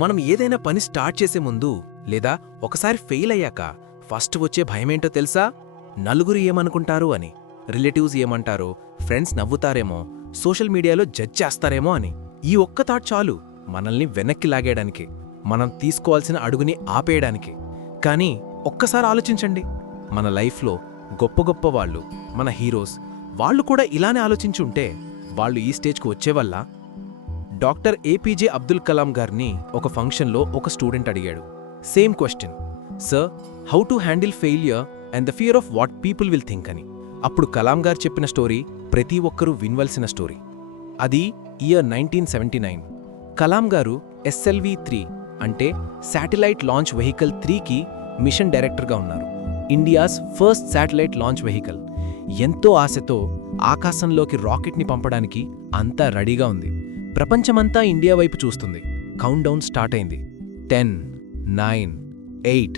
మనం ఏదైనా పని స్టార్ట్ చేసే ముందు లేదా ఒకసారి ఫెయిల్ అయ్యాక ఫస్ట్ వచ్చే భయమేంటో తెలుసా? నలుగురు ఏమనుకుంటారు అని, రిలేటివ్స్ ఏమంటారో, ఫ్రెండ్స్ నవ్వుతారేమో, సోషల్ మీడియాలో జడ్జ్ చేస్తారేమో అని. ఈ ఒక్క థాట్ చాలు మనల్ని వెనక్కి లాగేయడానికి, మనం తీసుకోవాల్సిన అడుగుని ఆపేయడానికి. కానీ ఒక్కసారి ఆలోచించండి, మన లైఫ్లో గొప్ప గొప్ప వాళ్ళు, మన హీరోస్, వాళ్ళు కూడా ఇలానే ఆలోచించుంటే వాళ్ళు ఈ స్టేజ్కు వచ్చేవల్ల. డాక్టర్ ఏపీజే అబ్దుల్ కలాం గారిని ఒక ఫంక్షన్లో ఒక స్టూడెంట్ అడిగాడు, same question, sir, how to handle failure and the fear of what people will think అని. అప్పుడు కలాం గారు చెప్పిన స్టోరీ ప్రతి ఒక్కరూ వినవలసిన స్టోరీ. అది ఇయర్ 1979. కలాం గారు SLV-3 అంటే శాటిలైట్ లాంచ్ వెహికల్ 3కి మిషన్ డైరెక్టర్గా ఉన్నారు. India's first satellite launch vehicle. ఎంతో ఆశతో ఆకాశంలోకి రాకెట్ని పంపడానికి అంతా రెడీగా ఉంది. ప్రపంచమంతా ఇండియా వైపు చూస్తుంది. కౌంట్ డౌన్ స్టార్ట్ అయింది. 10, 9, 8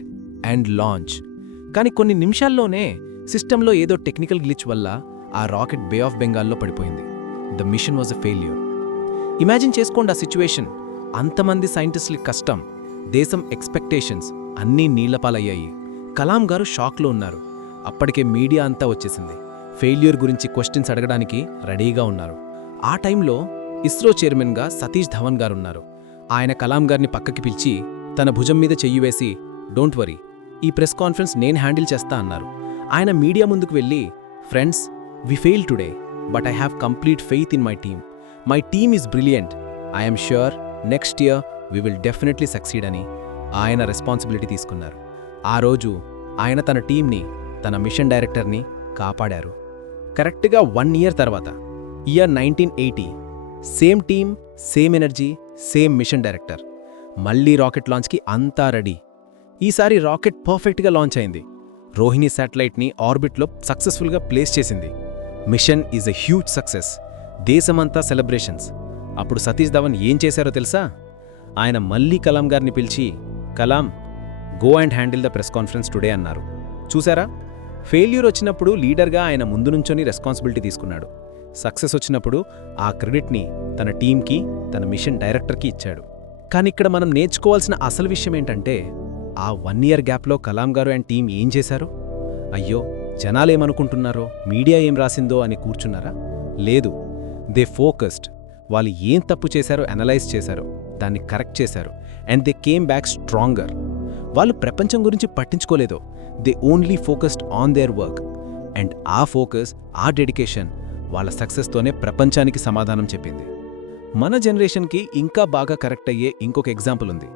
అండ్ లాంచ్. కానీ కొన్ని నిమిషాల్లోనే సిస్టంలో ఏదో టెక్నికల్ గ్లిచ్ వల్ల ఆ రాకెట్ బే ఆఫ్ బెంగాల్లో పడిపోయింది. The mission was a failure. Imagine చేసుకోండి ఆ సిచ్యువేషన్. అంతమంది సైంటిస్టుల కష్టం, దేశం ఎక్స్పెక్టేషన్స్ అన్నీ నీళ్లపాలయ్యాయి. కలాం గారు షాక్లో ఉన్నారు. అప్పటికే మీడియా అంతా వచ్చేసింది. ఫెయిల్యూర్ గురించి క్వశ్చన్స్ అడగడానికి రెడీగా ఉన్నారు. ఆ టైంలో ఇస్రో చైర్మన్గా సతీష్ ధవన్ గారున్నారు. ఆయన కలాం గారిని పక్కకి పిలిచి తన భుజం మీద చెయ్యి వేసి, డోంట్ వరీ, ఈ ప్రెస్ కాన్ఫరెన్స్ నేను హ్యాండిల్ చేస్తా అన్నారు. ఆయన మీడియా ముందుకు వెళ్ళి, friends, we fail today, but I have complete faith in my team. My team is brilliant. I'm sure next year we will definitely succeed అని ఆయన రెస్పాన్సిబిలిటీ తీసుకున్నారు. ఆ రోజు ఆయన తన టీంని, తన మిషన్ డైరెక్టర్ని కాపాడారు. కరెక్ట్గా 1 ఇయర్ తర్వాత, year 1980, same team, same energy, same mission director. మళ్లీ రాకెట్ లాంచ్కి అంతా రెడీ. ఈసారి రాకెట్ పర్ఫెక్ట్గా లాంచ్ అయింది. రోహిణి శాటిలైట్ని ఆర్బిట్లో సక్సెస్ఫుల్గా ప్లేస్ చేసింది. Mission is a huge success. దేశమంతా సెలబ్రేషన్స్. అప్పుడు సతీష్ ధవన్ ఏం చేశారో తెలుసా? ఆయన మళ్లీ కలాం గారిని పిలిచి, Kalam, go and handle the press conference today అన్నారు. చూసారా? ఫెయిల్యూర్ వచ్చినప్పుడు లీడర్గా ఆయన ముందు నుంచొని రెస్పాన్సిబిలిటీ తీసుకున్నాడు. సక్సెస్ వచ్చినప్పుడు ఆ క్రెడిట్ని తన టీంకి, తన మిషన్ డైరెక్టర్కి ఇచ్చాడు. కానిక్కడ మనం నేర్చుకోవాల్సిన అసలు విషయం ఏంటంటే, ఆ 1 ఇయర్ గ్యాప్లో కలాం గారు అండ్ టీం ఏం చేశారు? అయ్యో, జనాలేమనుకుంటున్నారో, మీడియా ఏం రాసిందో అని కూర్చున్నారా? లేదు, దే ఫోకస్డ్. వాళ్ళు ఏం తప్పు చేశారో అనలైజ్ చేశారో, దాన్ని కరెక్ట్ చేశారు. And they came back stronger. వాళ్ళు ప్రపంచం గురించి పట్టించుకోలేదో, they only focused on their work. And ఆ ఫోకస్, ఆ డెడికేషన్ వాళ్ళ సక్సెస్తోనే ప్రపంచానికి సమాధానం చెప్పింది. మన జనరేషన్కి ఇంకా బాగా కరెక్ట్ అయ్యే ఇంకొక ఎగ్జాంపుల్ ఉంది,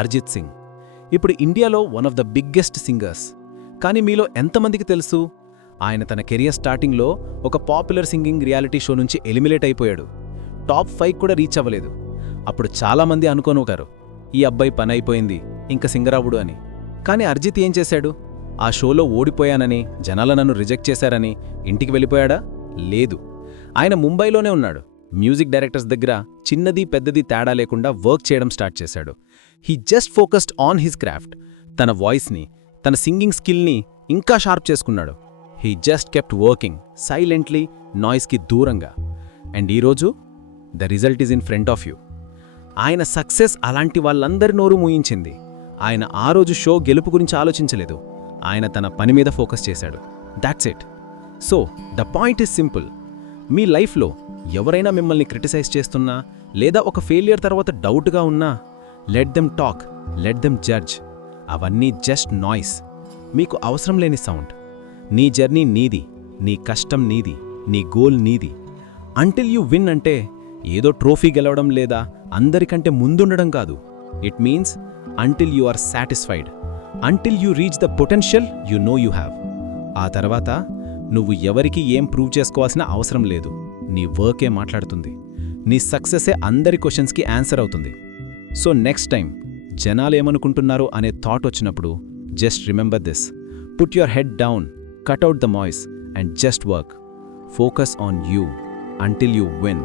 అరిజిత్ సింగ్. ఇప్పుడు ఇండియాలో one of the biggest singers. కానీ మీలో ఎంతమందికి తెలుసు, ఆయన తన కెరియర్ స్టార్టింగ్లో ఒక పాపులర్ సింగింగ్ రియాలిటీ షో నుంచి ఎలిమినేట్ అయిపోయాడు. టాప్ 5 కూడా రీచ్ అవ్వలేదు. అప్పుడు చాలామంది అనుకోనుగారు, ఈ అబ్బాయి పని అయిపోయింది, ఇంక సింగర్ అవ్వడు అని. కానీ అరిజిత్ ఏం చేశాడు? ఆ షోలో ఓడిపోయానని, జనాల నన్ను రిజెక్ట్ చేశారని ఇంటికి వెళ్ళిపోయాడా? లేదు. ఆయన ముంబైలోనే ఉన్నాడు. మ్యూజిక్ డైరెక్టర్స్ దగ్గర చిన్నది పెద్దది తేడా లేకుండా వర్క్ చేయడం స్టార్ట్ చేశాడు. He just focused on his craft. తన వాయిస్ని, తన సింగింగ్ స్కిల్ని ఇంకా షార్ప్ చేసుకున్నాడు. He just kept working silently, నాయిస్కి దూరంగా. అండ్ ఈరోజు the result is in front of you. ఆయన సక్సెస్ అలాంటి వాళ్ళందరి నోరు మూయించింది. ఆయన ఆ రోజు షో గెలుపు గురించి ఆలోచించలేదు. ఆయన తన పని మీద ఫోకస్ చేశాడు. That's it. So the point is simple. మీ లైఫ్లో ఎవరైనా మిమ్మల్ని క్రిటిసైజ్ చేస్తున్నా, లేదా ఒక ఫెయిలియర్ తర్వాత డౌట్గా ఉన్నా, let them talk, let them judge. అవన్నీ జస్ట్ నాయిస్, మీకు అవసరం లేని సౌండ్. నీ జర్నీ నీది, నీ కష్టం నీది, నీ గోల్ నీది. అంటిల్ యూ విన్ అంటే ఏదో ట్రోఫీ గెలవడం లేదా అందరికంటే ముందుండడం కాదు. It means until you are satisfied, until you reach the potential you know you have. ఆ తర్వాత నువ్వు ఎవరికి ఏం ప్రూవ్ చేసుకోవాల్సిన అవసరం లేదు. నీ వర్కే మాట్లాడుతుంది. నీ సక్సెసే అందరి క్వశ్చన్స్కి ఆన్సర్ అవుతుంది. సో నెక్స్ట్ టైం జనాలేమనుకుంటున్నారో అనే థాట్ వచ్చినప్పుడు, just remember this: put your head down, cut out the noise and just work. Focus on you until you win.